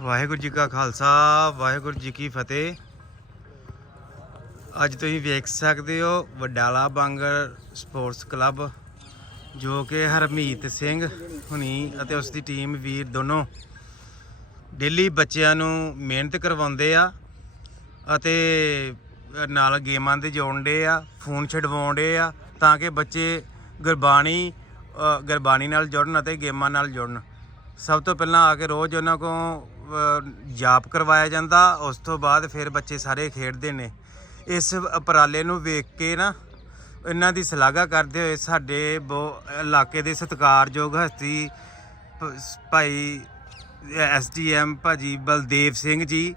ਵਾਹਿਗੁਰੂ ਜੀ ਕਾ ਖਾਲਸਾ, ਵਾਹਿਗੁਰੂ ਜੀ ਕੀ ਫਤਿਹ। ਅੱਜ ਤੁਸੀਂ ਵੇਖ ਸਕਦੇ ਹੋ ਵਡਾਲਾ ਬਾਂਗਰ ਸਪੋਰਟਸ ਕਲੱਬ, ਜੋ ਕਿ ਹਰਮੀਤ ਸਿੰਘ ਹੁਣੀ ਅਤੇ ਉਸ ਦੀ ਟੀਮ ਵੀਰ ਦੋਨੋਂ ਡੇਲੀ ਬੱਚਿਆਂ ਨੂੰ ਮਿਹਨਤ ਕਰਵਾਉਂਦੇ ਆ ਅਤੇ ਨਾਲ ਗੇਮਾਂ ਦੇ ਜੋੜਦੇ ਆ, ਫੋਨ ਛਡਵਾਉਂਦੇ ਆ ਤਾਂ ਕਿ ਬੱਚੇ ਗੁਰਬਾਣੀ ਗੁਰਬਾਣੀ ਨਾਲ ਜੁੜਨ ਅਤੇ ਗੇਮਾਂ ਨਾਲ ਜੁੜਨ। ਸਭ ਤੋਂ ਪਹਿਲਾਂ ਆ ਕੇ ਰੋਜ਼ ਉਹਨਾਂ ਕੋਲ ਜਾਪ ਕਰਵਾਇਆ ਜਾਂਦਾ, ਉਸ ਤੋਂ ਬਾਅਦ ਫਿਰ ਬੱਚੇ ਸਾਰੇ ਖੇਡਦੇ ਨੇ। ਇਸ ਉਪਰਾਲੇ ਨੂੰ ਵੇਖ ਕੇ ਨਾ, ਇਹਨਾਂ ਦੀ ਸ਼ਲਾਘਾ ਕਰਦੇ ਹੋਏ ਸਾਡੇ ਬਹੁ ਇਲਾਕੇ ਦੇ ਸਤਿਕਾਰਯੋਗ ਹਸਤੀ ਭ- ਭਾਈ ਐਸਡੀਐਮ ਭਾਜੀ ਬਲਦੇਵ ਸਿੰਘ ਜੀ,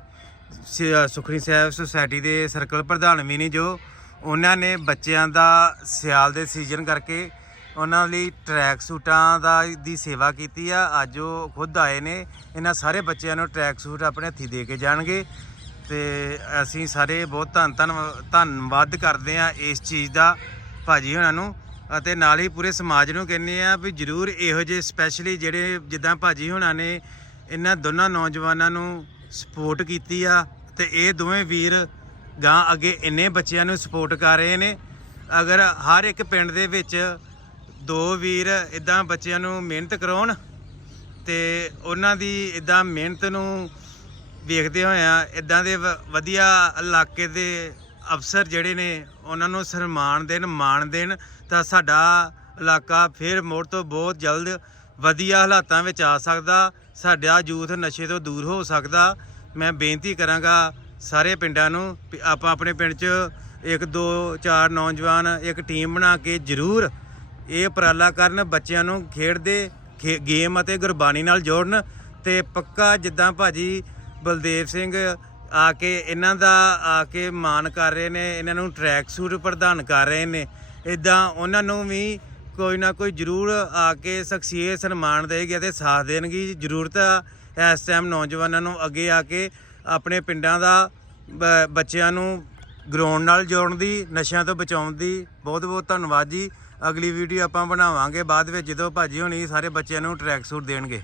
ਸ- ਸੁਖਣੀ ਸਾਹਿਬ ਸੁਸਾਇਟੀ ਦੇ ਸਰਕਲ ਪ੍ਰਧਾਨ ਵੀ ਨੇ ਜੋ, ਉਹਨਾਂ ਨੇ ਬੱਚਿਆਂ ਦਾ ਸਿਆਲ ਦੇ ਸੀਜ਼ਨ ਕਰਕੇ ਉਹਨਾਂ ਲਈ ਟਰੈਕ ਸੂਟਾਂ ਦਾ ਦੀ ਸੇਵਾ ਕੀਤੀ ਆ। ਅੱਜ ਉਹ ਖੁਦ ਆਏ ਨੇ। ਇਹਨਾਂ ਸਾਰੇ ਬੱਚਿਆਂ ਨੂੰ ਟਰੈਕ ਸੂਟ ਆਪਣੇ ਹੱਥੀ ਦੇ ਕੇ ਜਾਣਗੇ। ਤੇ ਅਸੀਂ ਸਾਰੇ ਬਹੁਤ ਧੰਨ ਧੰਨ, ਧੰਨਵਾਦ ਕਰਦੇ ਆ ਇਸ ਚੀਜ਼ ਦਾ ਭਾਜੀ ਉਹਨਾਂ ਨੂੰ। ਅਤੇ ਨਾਲ ਹੀ ਪੂਰੇ ਸਮਾਜ ਨੂੰ ਕਹਿੰਦੇ ਆ ਵੀ ਜਰੂਰ ਇਹੋ ਜਿਹੇ ਸਪੈਸ਼ਲੀ ਜਿਹੜੇ ਜਿੱਦਾਂ ਭਾਜੀ ਹੁਣਾਂ ਨੇ, ਇਹਨਾਂ ਦੋਨਾਂ ਨੌਜਵਾਨਾਂ ਨੂੰ ਸਪੋਰਟ ਕੀਤੀ ਆ। ਤੇ ਇਹ ਦੋਵੇਂ ਵੀਰ ਗਾਂ ਅੱਗੇ ਇੰਨੇ ਬੱਚਿਆਂ ਨੂੰ ਸਪੋਰਟ ਕਰ ਰਹੇ ਨੇ। ਅਗਰ ਹਰ ਇੱਕ ਪਿੰਡ ਦੇ ਵਿੱਚ ਦੋ ਵੀਰ ਇਦਾਂ ਬੱਚਿਆਂ ਨੂੰ ਮਿਹਨਤ ਕਰਾਉਣ ਤੇ ਉਹਨਾਂ ਦੀ ਇਦਾਂ ਮਿਹਨਤ ਨੂੰ ਵੇਖਦੇ ਹੋਇਆਂ ਇਦਾਂ ਦੇ ਵ- ਵਧੀਆ ਇਲਾਕੇ ਦੇ ਅਫਸਰ ਜਿਹੜੇ ਨੇ, ਉਹਨਾਂ ਨੂੰ ਸਨਮਾਨ ਦੇਣ, ਮਾਣ ਦੇਣ ਤਾਂ ਸਾਡਾ ਇਲਾਕਾ ਫਿਰ ਮੋੜ ਤੋਂ ਬਹੁਤ ਜਲਦ ਵਧੀਆ ਹਾਲਾਤਾਂ ਵਿੱਚ ਆ ਸਕਦਾ। ਸਾਡਾ ਯੂਥ ਨਸ਼ੇ ਤੋਂ ਦੂਰ ਹੋ ਸਕਦਾ। ਮੈਂ ਬੇਨਤੀ ਕਰਾਂਗਾ ਸਾਰੇ ਪਿੰਡਾਂ ਨੂੰ ਵੀ ਆਪਾਂ ਆਪਣੇ ਪਿੰਡ 'ਚ ਇੱਕ, ਦੋ, ਚਾਰ ਨੌਜਵਾਨ ਇੱਕ ਟੀਮ ਬਣਾ ਕੇ ਜ਼ਰੂਰ ਇਹ ਉਪਰਾਲਾ ਕਰਨ ਬੱਚਿਆਂ ਨੂੰ ਖੇਡਦੇ, ਖੇ- ਗੇਮ ਅਤੇ ਗੁਰਬਾਣੀ ਨਾਲ ਜੋੜਨ ਤੇ ਪੱਕਾ ਜਿੱਦਾਂ ਭਾਜੀ ਬਲਦੇਵ ਸਿੰਘ ਆ ਕੇ ਇਹਨਾਂ ਦਾ ਆ ਕੇ ਮਾਣ ਕਰ ਰਹੇ ਨੇ, ਇਹਨਾਂ ਨੂੰ ਟਰੈਕ ਸੂਟ ਪ੍ਰਦਾਨ ਕਰ ਰਹੇ ਨੇ ਇਦਾਂ ਉਹਨਾਂ ਨੂੰ ਵੀ ਕੋਈ ਨਾ ਕੋਈ ਜ਼ਰੂਰ ਆ ਕੇ ਸ਼ਖਸੀਅਤ ਸਨਮਾਨ ਦੇਗੀ ਅਤੇ ਸਾਥ ਦੇਣਗੀ। ਜ਼ਰੂਰਤ ਆ ਇਸ ਟਾਈਮ ਨੌਜਵਾਨਾਂ ਨੂੰ ਅੱਗੇ ਆ ਕੇ ਆਪਣੇ ਪਿੰਡਾਂ ਦਾ ਬੱਚਿਆਂ ਨੂੰ ਗਰਾਊਂਡ ਨਾਲ ਜੋੜਨ ਦੀ, ਨਸ਼ਿਆਂ ਤੋਂ ਬਚਾਉਣ ਦੀ। ਬਹੁਤ ਬਹੁਤ ਧੰਨਵਾਦ ਜੀ। ਅਗਲੀ ਵੀਡੀਓ ਆਪਾਂ ਬਣਾਵਾਂਗੇ। ਬਾਅਦ ਵਿੱਚ ਜਦੋਂ ਭਾਜੀ ਹੋਣੀ ਸਾਰੇ ਬੱਚਿਆਂ ਨੂੰ ਟਰੈਕ ਸੂਟ ਦੇਣਗੇ।